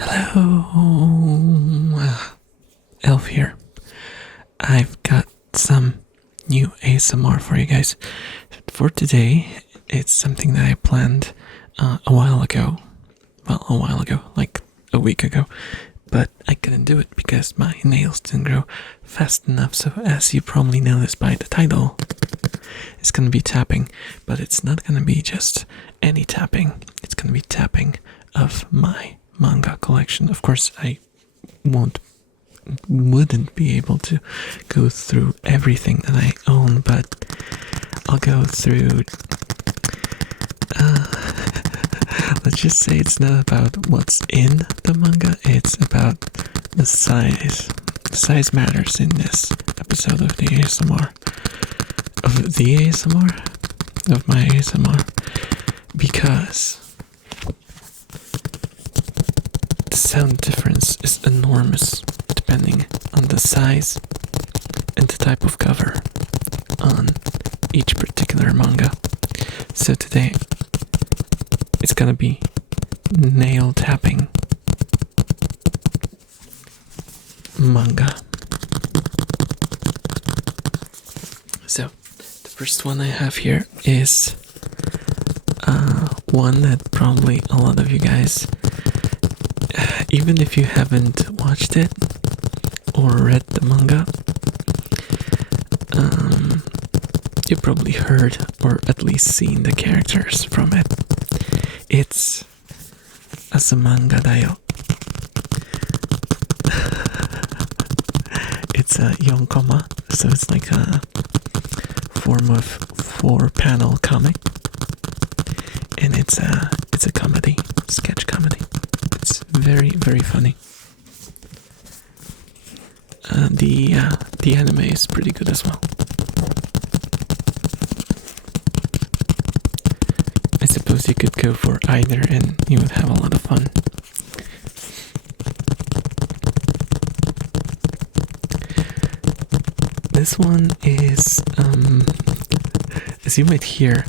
Hello, Elf here. I've got some new ASMR for you guys. For today, it's something that I planned a while ago. Well, a while ago, like a week ago. But I couldn't do it because my nails didn't grow fast enough. So as you probably noticed by the title, it's gonna be tapping. But it's not gonna be just any tapping. It's gonna be tapping of my manga collection. Of course, I wouldn't be able to go through everything that I own, but I'll go through. Let's just say it's not about what's in the manga, it's about the size. The size matters in this episode of the ASMR. Of the ASMR? Of my ASMR. Because the sound difference is enormous depending on the size and the type of cover on each particular manga. So today it's gonna be nail tapping manga. So the first one I have here is one that probably a lot of you guys, even if you haven't watched it or read the manga, you probably heard or at least seen the characters from it. It's Azumanga Daioh. It's a yonkoma, so it's like a form of 4-panel comic, and it's a comedy, sketch comedy. It's very, very funny. The anime is pretty good as well. I suppose you could go for either and you would have a lot of fun. This one is, as you might hear,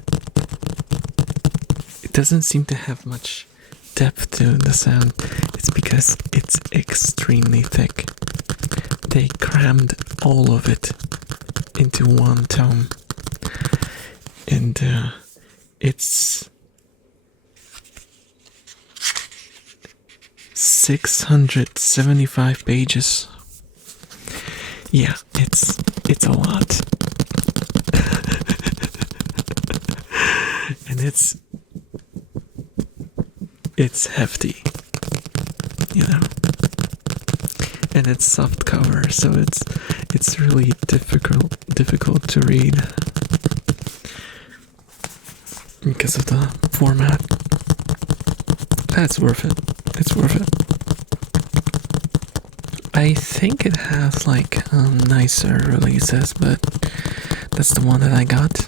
it doesn't seem to have much depth to the sound. It's because it's extremely thick. They crammed all of it into one tome. And it's 675 pages. Yeah, it's a lot. And it's hefty, you know. And it's soft cover, so it's really difficult to read because of the format. That's worth it. It's worth it. I think it has like nicer releases, but that's the one that I got.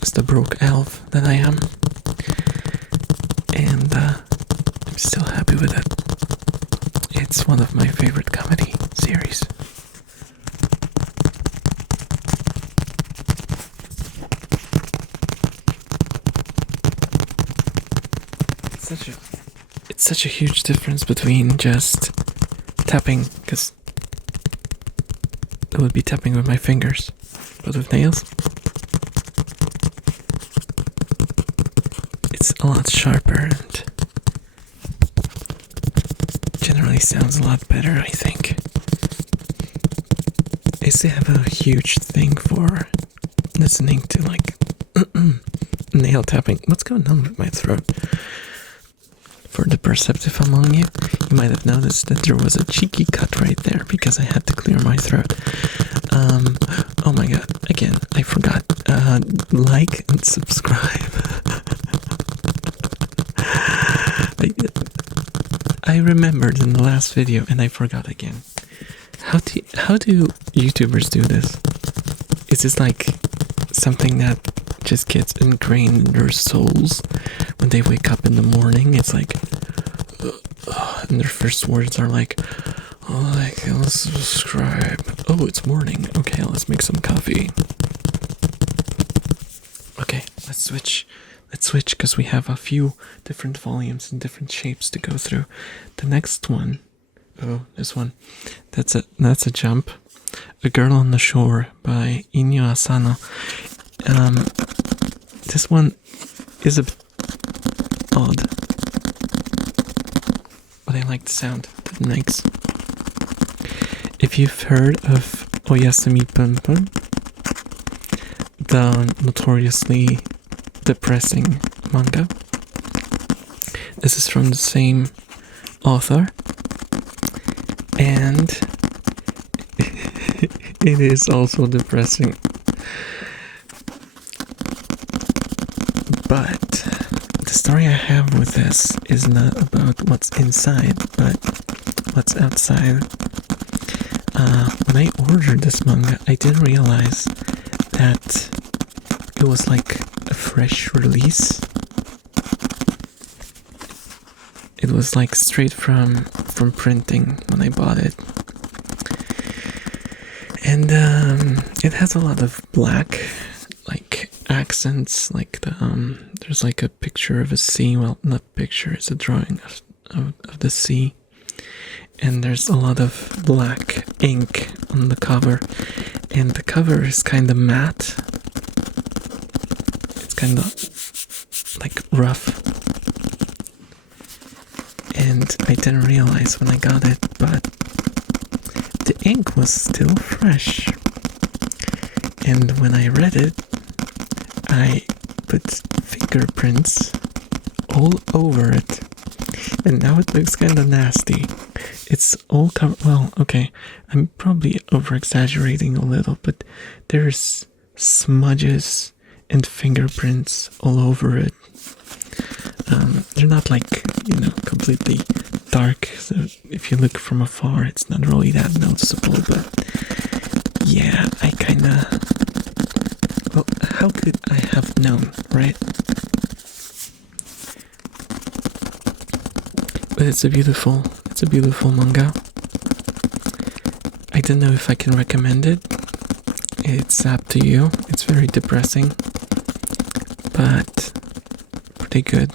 It's the broke elf that I am, and I'm still happy with it. It's one of my favorite comedy series. It's such a huge difference between just tapping, because I would be tapping with my fingers, but with nails, it's a lot sharper and generally sounds a lot better, I think. I used to have a huge thing for listening to like nail tapping. What's going on with my throat? For the perceptive among you, you might have noticed that there was a cheeky cut right there because I had to clear my throat. Oh my god, again, I forgot. Like and subscribe. I remembered in the last video and I forgot again. How do YouTubers do this? Is this like something that just gets ingrained in their souls when they wake up in the morning? It's like, and their first words are like, let's subscribe. Oh, it's morning. Okay, let's make some coffee. Okay, let's let's switch because we have a few different volumes and different shapes to go through. The next one, oh, this one, that's a jump. A Girl on the Shore by Inyo Asano. This one is a bit odd, but I like the sound that it makes. If you've heard of Oyasumi Pun Pun, the notoriously depressing manga, this is from the same author, and it is also depressing. But the story I have with this is not about what's inside, but what's outside. When I ordered this manga, I didn't realize that it was like a fresh release. It was like straight from printing when I bought it. And it has a lot of black, like, accents, like there's like a picture of a sea. Well, not picture, it's a drawing of the sea. And there's a lot of black ink on the cover, and the cover is kind of matte. It's kind of like rough, and I didn't realize when I got it, but the ink was still fresh. And when I read it, I put fingerprints all over it, and now it looks kind of nasty. It's all covered. Well, okay, I'm probably over-exaggerating a little, but there's smudges and fingerprints all over it. They're not like, completely dark, so if you look from afar, it's not really that noticeable, but yeah, I kinda... Well, how could I have known, right? But it's a beautiful manga. I don't know if I can recommend it. It's up to you. It's very depressing, but pretty good.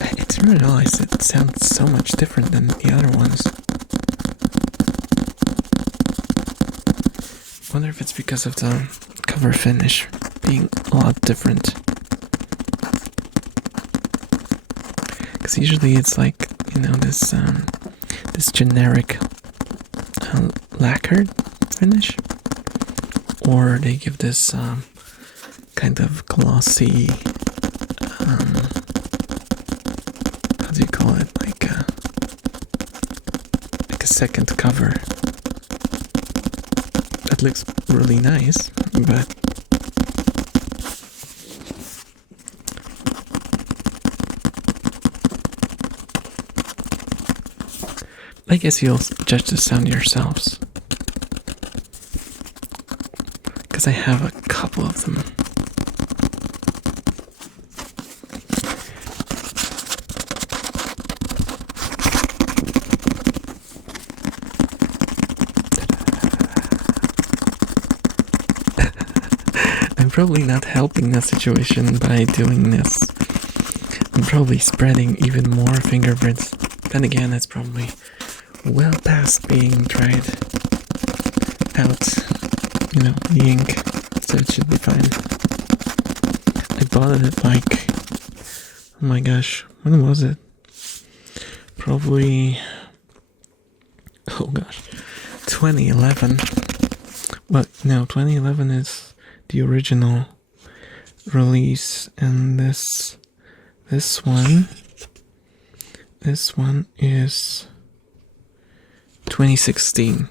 I didn't realize it sounds so much different than the other ones. Wonder if it's because of the cover finish being a lot different. Because usually it's like, this generic lacquered finish, or they give this kind of glossy, how do you call it? Like a second cover. That looks really nice, but I guess you'll judge the sound yourselves, because I have a couple of them. I'm probably not helping the situation by doing this. I'm probably spreading even more fingerprints. Then again, it's probably well past being dried out, the ink, so it should be fine. I bought it at like, oh my gosh, when was it? Probably, 2011. But no, 2011 is the original release, and this one is 2016,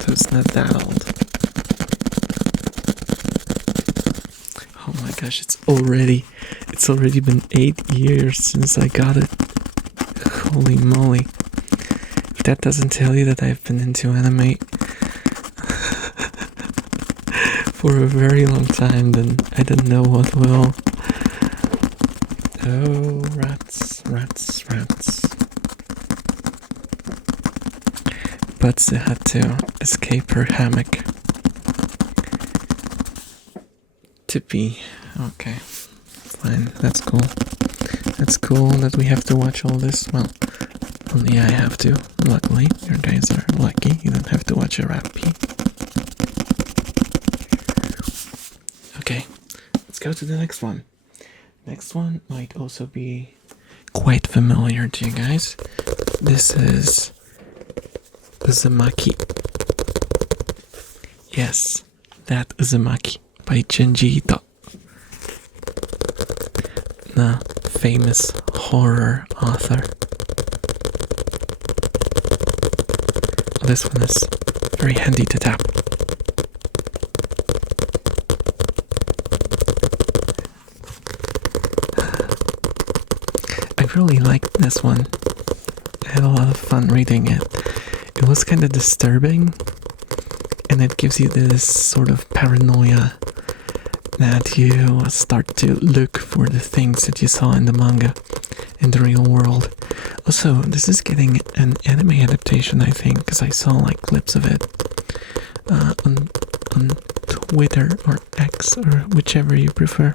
so it's not that old. Oh my gosh, it's already been 8 years since I got it. Holy moly. If that doesn't tell you that I've been into anime for a very long time, then I don't know what will. Oh, rats. Butsu had to escape her hammock to pee. Okay, fine, that's cool. That's cool that we have to watch all this. Well, only I have to. Luckily, you guys are lucky. You don't have to watch a rat pee. Okay, let's go to the next one. Next one might also be quite familiar to you guys. This is Uzumaki. Yes, that Uzumaki by Junji Ito, the famous horror author. This one is very handy to tap. I really liked this one. I had a lot of fun reading it. It was kind of disturbing, and it gives you this sort of paranoia that you start to look for the things that you saw in the manga in the real world. Also, this is getting an anime adaptation, I think, because I saw like clips of it on Twitter or X or whichever you prefer.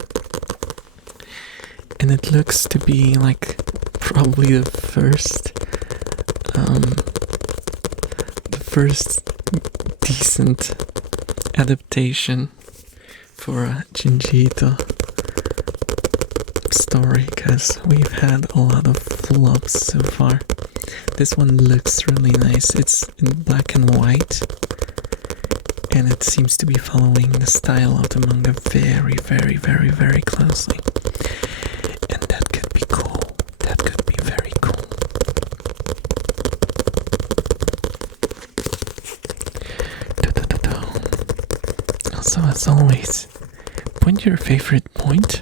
And it looks to be like probably the first decent adaptation for a Junji Ito story, because we've had a lot of flops so far. This one looks really nice. It's in black and white, and it seems to be following the style of the manga very, very, very, very closely. And that could be cool. That could be very cool. Also, as always, point your favorite point.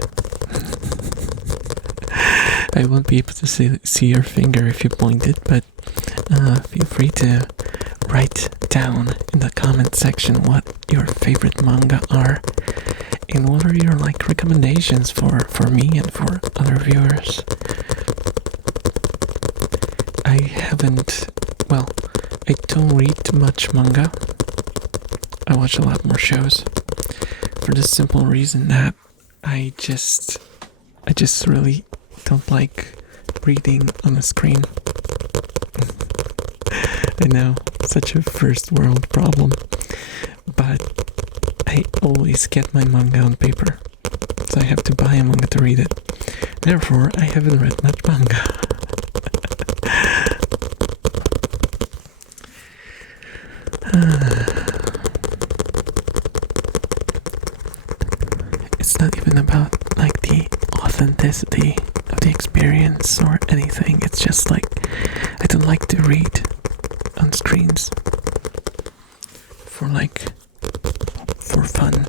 I won't be able to see your finger if you point it, but feel free to write down in the comment section what your favorite manga are and what are your recommendations for me and for other viewers. I don't read much manga. I watch a lot more shows for the simple reason that I just really don't like reading on a screen. I know, such a first world problem, but I always get my manga on paper, so I have to buy a manga to read it. Therefore, I haven't read much manga. It's not even about the authenticity of the experience or anything. It's just I don't like to read on screens for fun.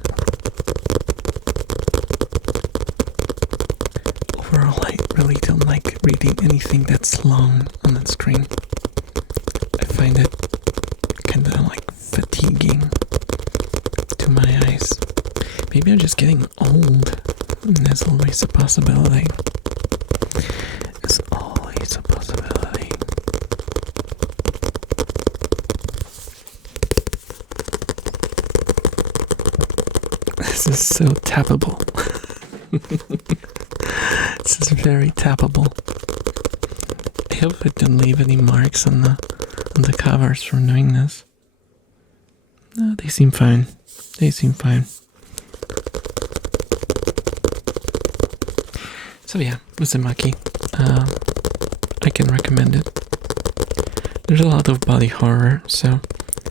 Overall, I really don't like reading anything that's long on the screen. I find it kind of fatiguing to my eyes. Maybe I'm just getting old. There's always a possibility. There's always a possibility. This is so tappable. This is very tappable. I hope I didn't leave any marks on the covers from doing this. No, they seem fine. They seem fine. So yeah, Uzumaki. I can recommend it. There's a lot of body horror, so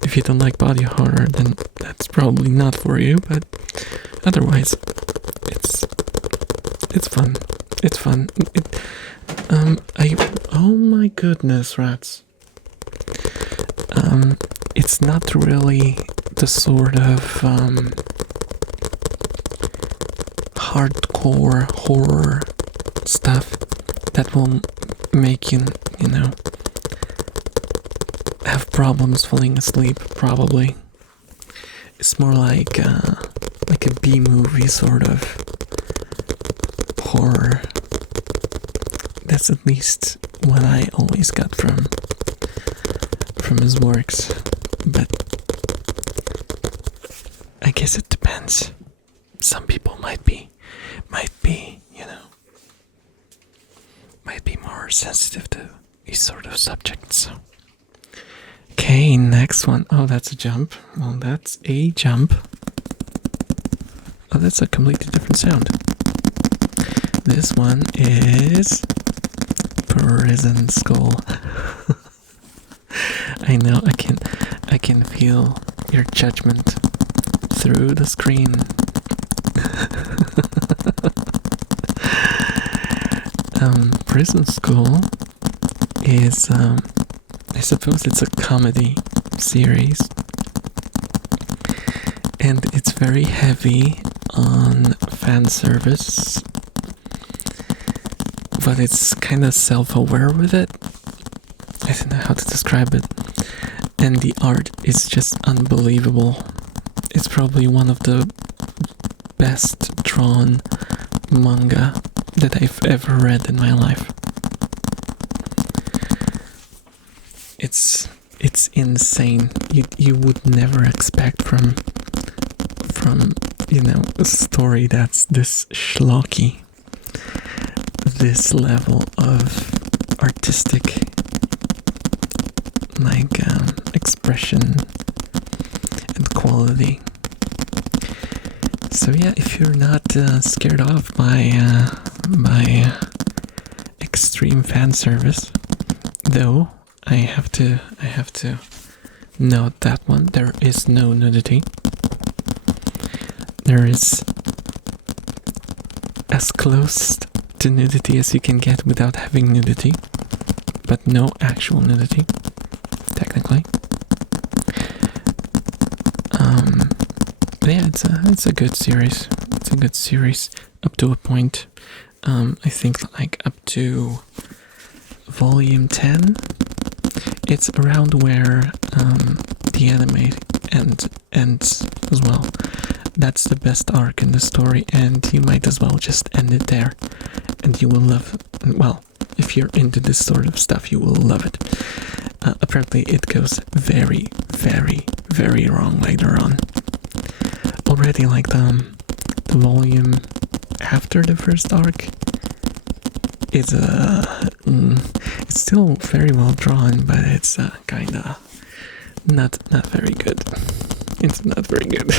if you don't like body horror, then that's probably not for you, but otherwise, it's fun. It's fun. Oh my goodness, rats. It's not really the sort of hardcore horror stuff that will make you have problems falling asleep, probably. It's more like a B-movie sort of horror. That's at least what I always got from from his works, but I guess it depends. Some people might be, might be more sensitive to these sort of subjects. Okay, next one. Oh, that's a jump. Well, that's a jump. Oh, that's a completely different sound. This one is Prison Skull. I know, I can feel your judgment through the screen. Prison School is, I suppose it's a comedy series, and it's very heavy on fan service, but it's kind of self-aware with it. I don't know how to describe it, and the art is just unbelievable. It's probably one of the best drawn manga that I've ever read in my life. It's insane. You would never expect from a story that's this schlocky, this level of artistic expression and quality. So yeah, if you're not scared off by extreme fan service, though I have to note that one, there is no nudity. There is as close to nudity as you can get without having nudity, but no actual nudity, technically. Yeah, it's a good series. It's a good series up to a point. I think like up to volume 10. It's around where the anime ends as well. That's the best arc in the story, and you might as well just end it there, and you will love. Well, if you're into this sort of stuff, you will love it. Apparently, it goes very, very, very wrong later on. Already, like the volume after the first arc is it's still very well drawn, but it's kinda not very good. It's not very good.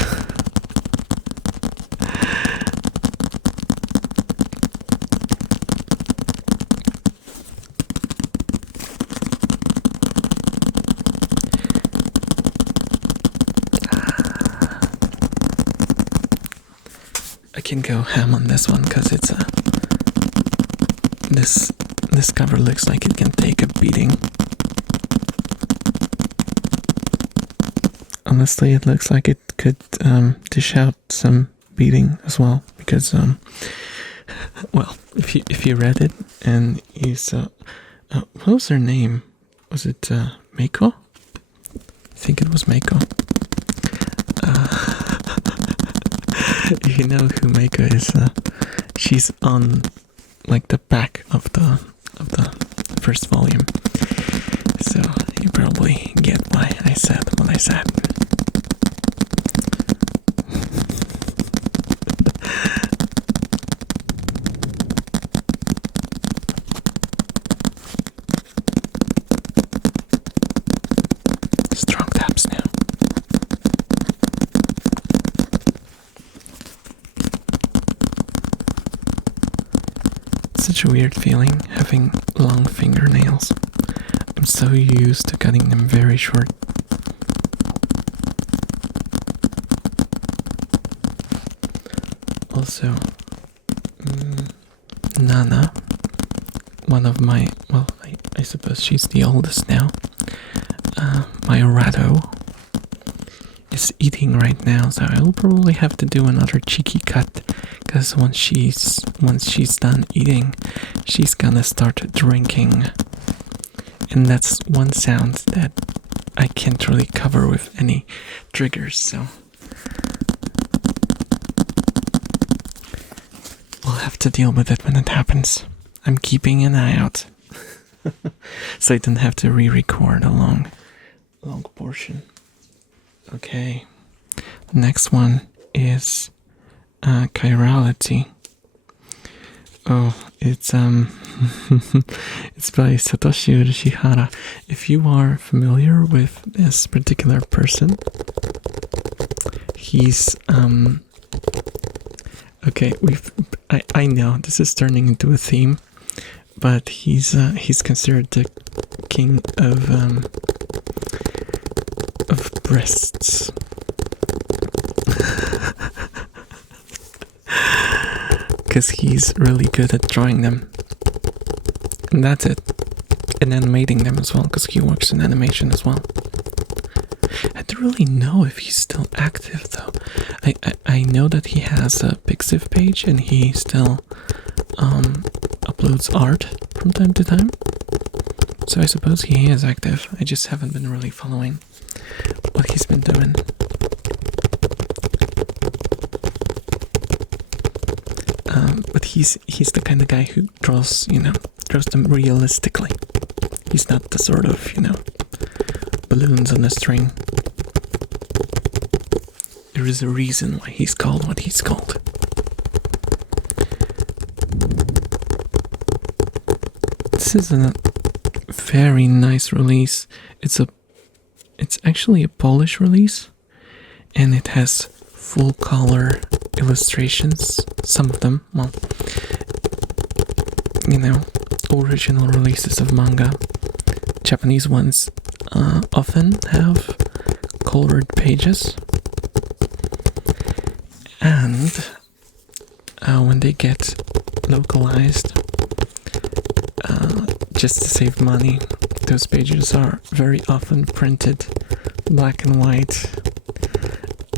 I can go ham on this one because it's this cover looks like it can take a beating. Honestly, it looks like it could dish out some beating as well, because well, if you read it and you saw what was her name? Was it Meiko? I think it was Meiko. If you know who Meiko is, she's on like the back of the first volume, so you probably get why I said what I said. Strong taps now. Such a weird feeling having long fingernails. I'm so used to cutting them very short. Also, Nana, one of my, well, I suppose she's the oldest now, my Rado, is eating right now, so I will probably have to do another cheeky cut, because once she's done eating, she's gonna start drinking, and that's one sound that I can't really cover with any triggers, so we'll have to deal with it when it happens. I'm keeping an eye out so I don't have to re-record along long portion. Okay. The next one is chirality. Oh, it's it's by Satoshi Urishihara. If you are familiar with this particular person, he's okay, I know this is turning into a theme, but he's considered the king of breasts. Because he's really good at drawing them. And that's it. And animating them as well, because he works in animation as well. I don't really know if he's still active though. I know that he has a Pixiv page and he still uploads art from time to time. So I suppose he is active. I just haven't been really following what he's been doing. But he's the kind of guy who draws them realistically. He's not the sort of, balloons on a string. There is a reason why he's called what he's called. This is a very nice release. It's actually a Polish release, and it has full color illustrations. Some of them, well, original releases of manga. Japanese ones often have colored pages, and when they get localized, just to save money, those pages are very often printed black and white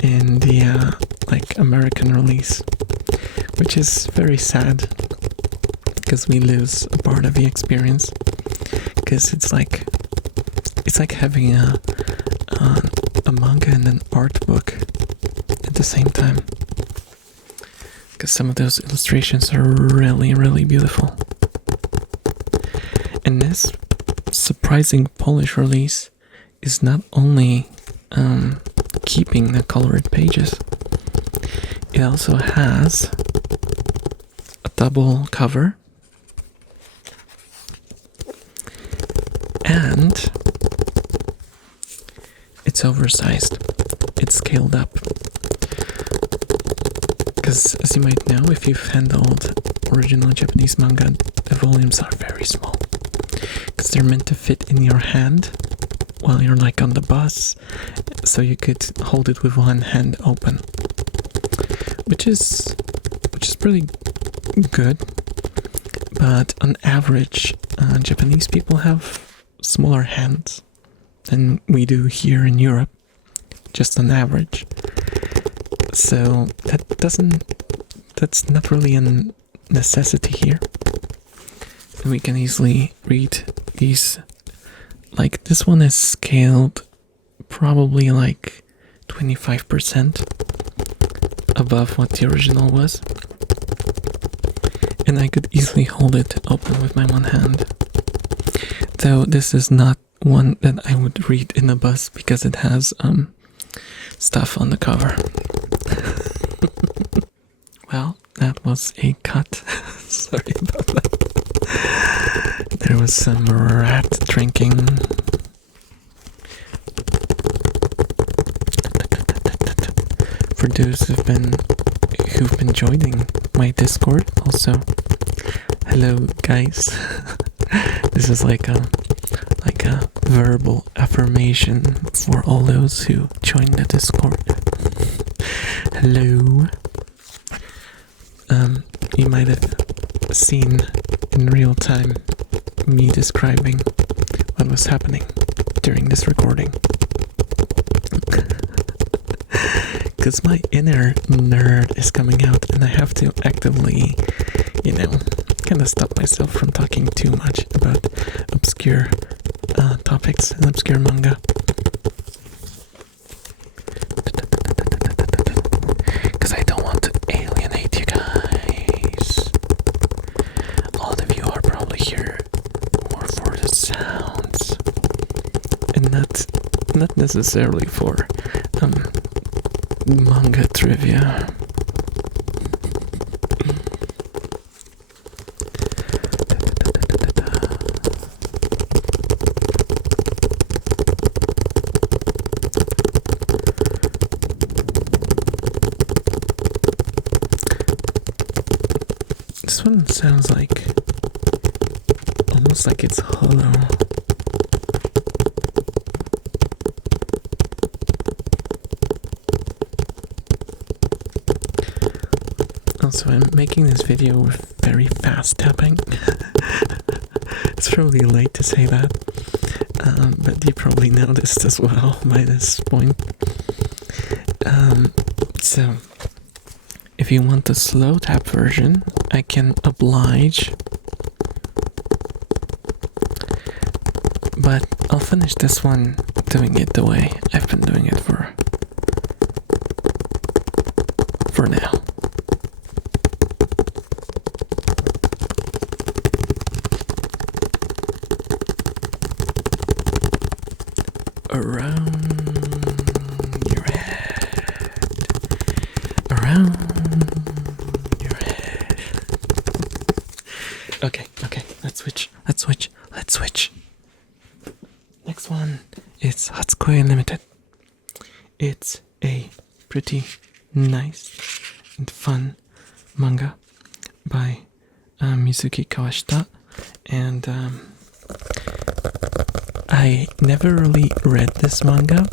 in the American release, which is very sad because we lose a part of the experience. Because it's like having a manga and an art book at the same time. Because some of those illustrations are really, really beautiful. And this surprising Polish release is not only keeping the colored pages, it also has a double cover and it's oversized. It's scaled up. Because as you might know, if you've handled original Japanese manga, the volumes are very small. Because they're meant to fit in your hand while you're on the bus, so you could hold it with one hand open. Which is pretty good. But on average, Japanese people have smaller hands than we do here in Europe, just on average. So that's not really a necessity here. And we can easily read these. Like, this one is scaled probably 25% above what the original was. And I could easily hold it open with my one hand. Though this is not one that I would read in a bus because it has stuff on the cover. Well, that was a cut. Sorry about that. There was some rat drinking. For those who've been joining my Discord, also, hello guys. This is like a verbal affirmation for all those who joined the Discord. Hello. You might have seen in real time me describing what was happening during this recording. Because my inner nerd is coming out and I have to actively, kind of stop myself from talking too much about obscure topics and obscure manga. Because I don't want to alienate you guys. A lot of you are probably here more for the sounds and not not necessarily for manga trivia. This one sounds like almost like it's hollow. Also, I'm making this video with very fast tapping. It's probably late to say that, but you probably noticed as well by this point. So, if you want the slow tap version, I can oblige. But I'll finish this one doing it the way I've been doing it for now. Around your head. Around your head. Okay, let's switch. Next one is Hatsukoi Unlimited. It's a pretty nice and fun manga by Mizuki Kawashita, and I never really read this manga.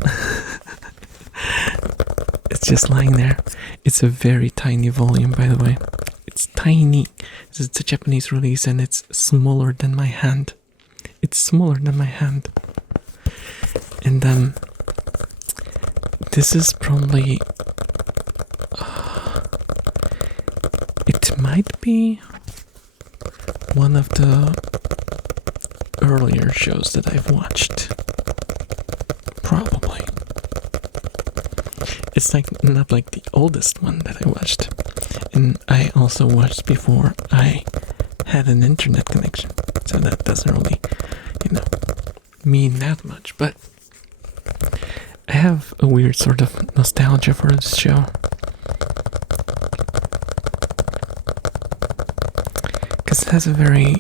It's just lying there. It's a very tiny volume, by the way. It's tiny. This is the Japanese release, and it's smaller than my hand. And this is probably it might be one of the earlier shows that I've watched. Probably. It's like not like the oldest one that I watched. And I also watched before I had an internet connection. So that doesn't really, mean that much. But I have a weird sort of nostalgia for this show. Because it has a very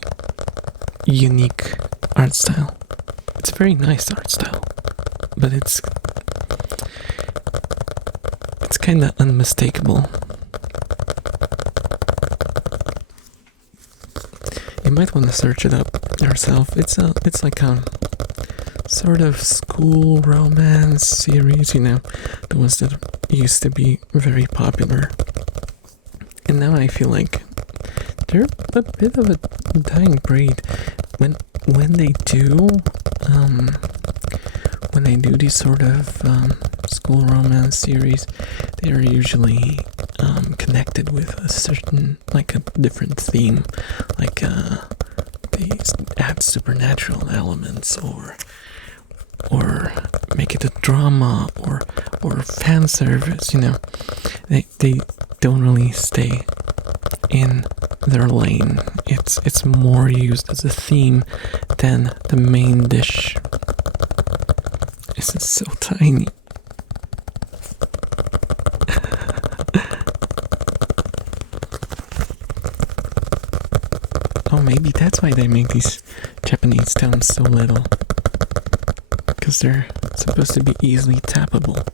unique art style. It's a very nice art style. But it's kind of unmistakable. You might want to search it up yourself. It's like a sort of school romance series, the ones that used to be very popular. And now I feel like they're a bit of a dying breed. When they do these sort of school romance series, they are usually connected with a certain, like a different theme, like they add supernatural elements or make it a drama or fan service. They don't really stay in their lane. It's more used as a theme than the main dish. This is so tiny. Oh, maybe that's why they make these Japanese towns so little. Because they're supposed to be easily tappable.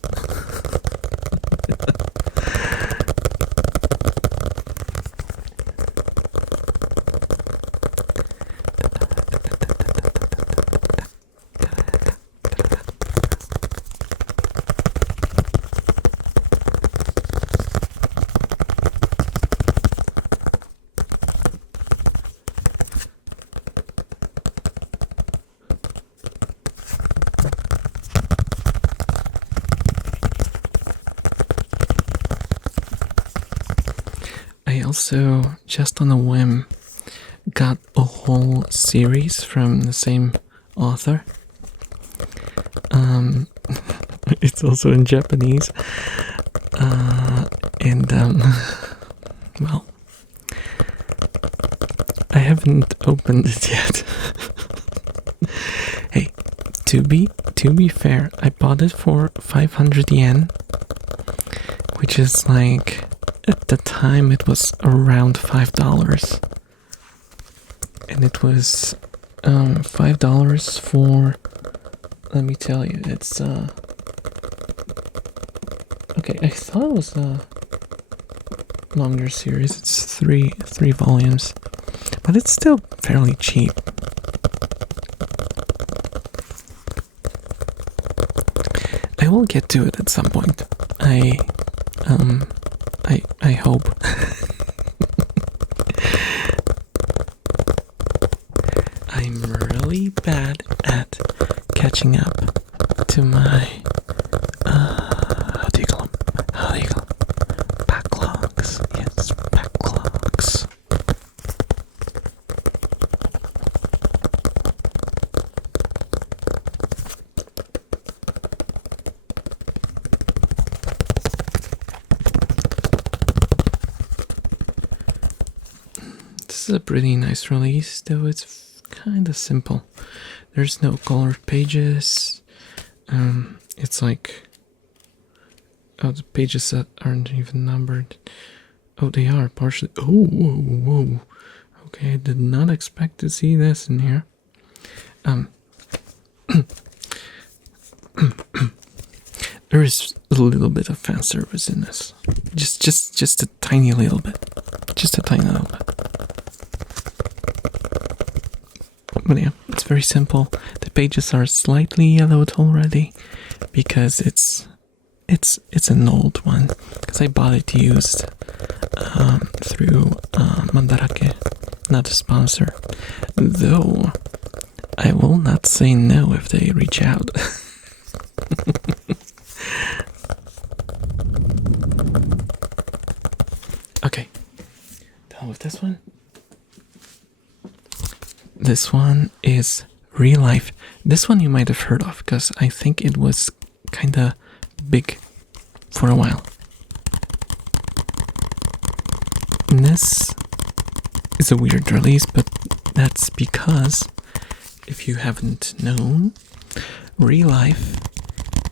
I also, just on a whim, got a whole series from the same author. It's also in Japanese. Well, I haven't opened it yet. Hey, to be to be fair, I bought it for 500 yen, which is like, at the time it was around $5. And it was $5 for, let me tell you, it's okay, I thought it was a longer series. It's three volumes, but it's still fairly cheap. I will get to it at some point. I hope. I'm really bad at catching up to my how do you call them? Backlogs. Yes, backlogs. This is a pretty nice release, though it's kind of simple. There's no colored pages. It's like, oh, the pages that aren't even numbered. Oh, they are partially. Oh, whoa. Okay, I did not expect to see this in here. There is a little bit of fan service in this. Just a tiny little bit. Just a tiny little bit. But yeah, it's very simple. The pages are slightly yellowed already because it's an old one. Because I bought it used through Mandarake, not a sponsor. Though I will not say no if they reach out. Okay, done with this one. This one is Real Life. This one you might have heard of because I think it was kinda big for a while. And this is a weird release, but that's because, if you haven't known, Real Life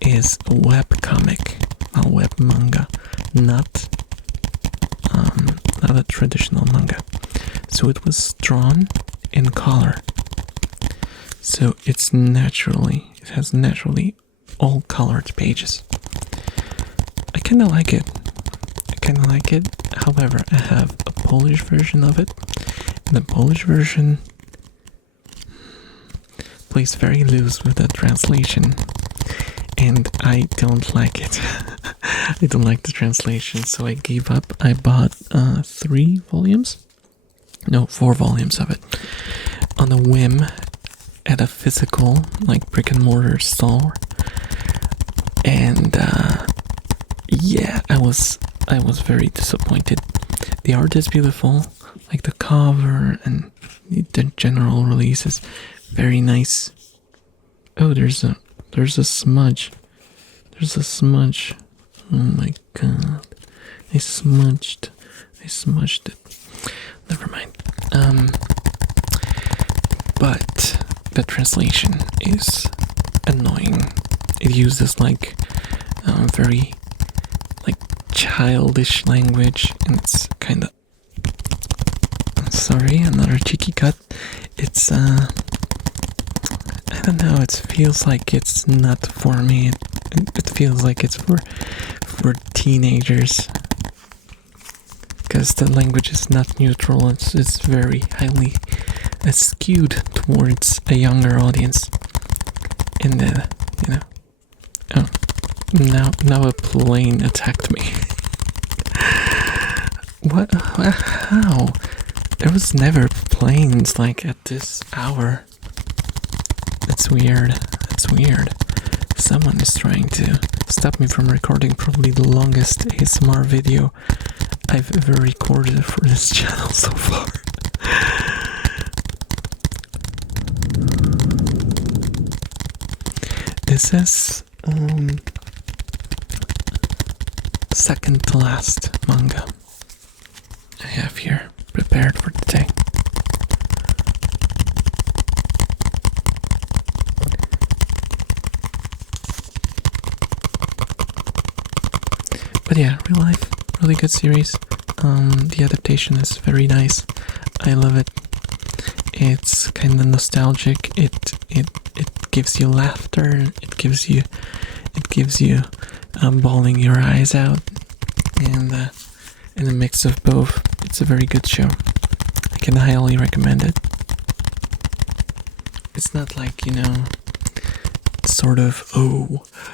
is a web comic, a web manga, not a traditional manga. So it was drawn in color. So it has naturally all colored pages. I kinda like it. However, I have a Polish version of it. And the Polish version plays very loose with the translation. And I don't like it. I don't like the translation, so I gave up. I bought 4 volumes of it on a whim at a physical, like, brick and mortar store. And yeah, I was very disappointed. The art is beautiful, like the cover and the general release is very nice. Oh, there's a smudge. There's a smudge. Oh my god. I smudged it. Never mind. But the translation is annoying. It uses like very like childish language, and it's kind of, sorry, another cheeky cut. It's I don't know, it feels like it's not for me. It feels like it's for teenagers, because the language is not neutral. It's very highly skewed towards a younger audience. And oh, now a plane attacked me. What? How? There was never planes like at this hour. That's weird. Someone is trying to stop me from recording probably the longest ASMR video I've ever recorded for this channel so far. This is second to last manga I have here prepared for today. But yeah, real life, really good series. The adaptation is very nice. I love it. It's kind of nostalgic. It gives you laughter. It gives you bawling your eyes out, and in a mix of both. It's a very good show. I can highly recommend it. It's not like, sort of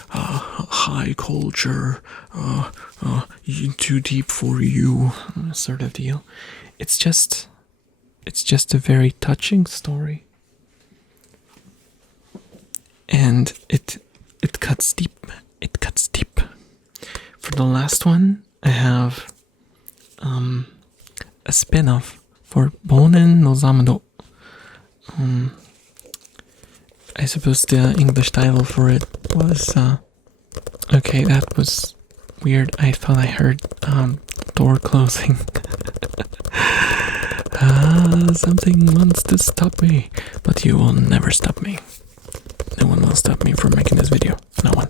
high culture, too deep for you sort of deal. It's just a very touching story, and it cuts deep. It cuts deep. For the last one, I have a spin-off for Bonen no Zamado. I suppose the English title for it was okay, that was weird. I thought I heard door closing. Something wants to stop me, but you will never stop me. No one will stop me from making this video. No one.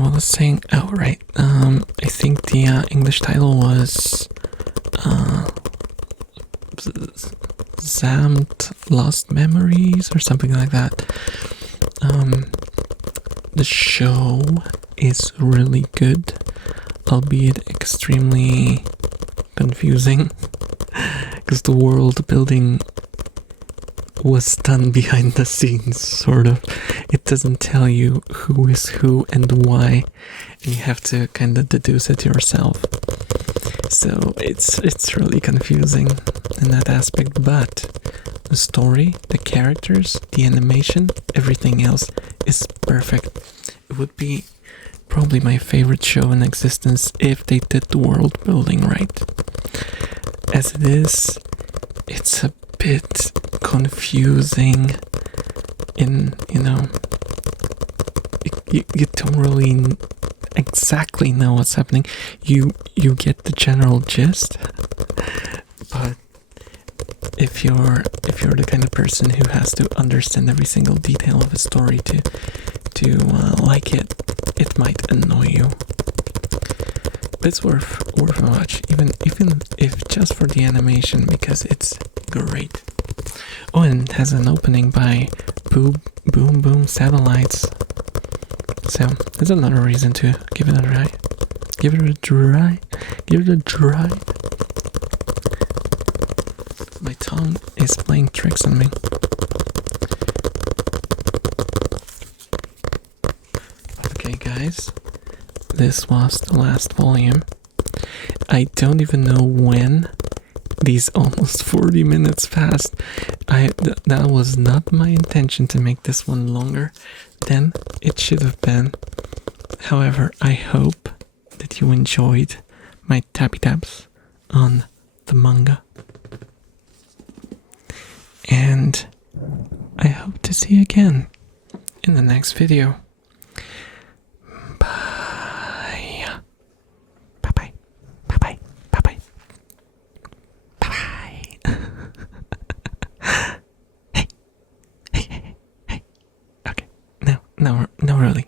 What was saying? Oh, right. I think the English title was Zamt Lost Memories or something like that. The show is really good, albeit extremely confusing, because the world building was done behind the scenes, sort of. It doesn't tell you who is who and why, and you have to kind of deduce it yourself. So it's really confusing in that aspect, but the story, the characters, the animation, everything else is perfect. It would be probably my favorite show in existence if they did the world building right. As it is, it's a bit confusing in, you don't really exactly know what's happening. You get the general gist, but if you're the kind of person who has to understand every single detail of a story to like it, it might annoy you. But it's worth a watch, even if just for the animation, because it's great. Oh, and it has an opening by Boom Boom Satellites. So there's another reason to give it a try. Give it a try. My tongue is playing tricks on me. Okay, guys, this was the last volume. I don't even know when these almost 40 minutes passed. That was not my intention to make this one longer than it should have been. However, I hope that you enjoyed my tappy taps on the manga. And I hope to see you again in the next video. Bye. Bye-bye. Bye-bye. Bye-bye. Bye-bye. Hey. Okay. No, really.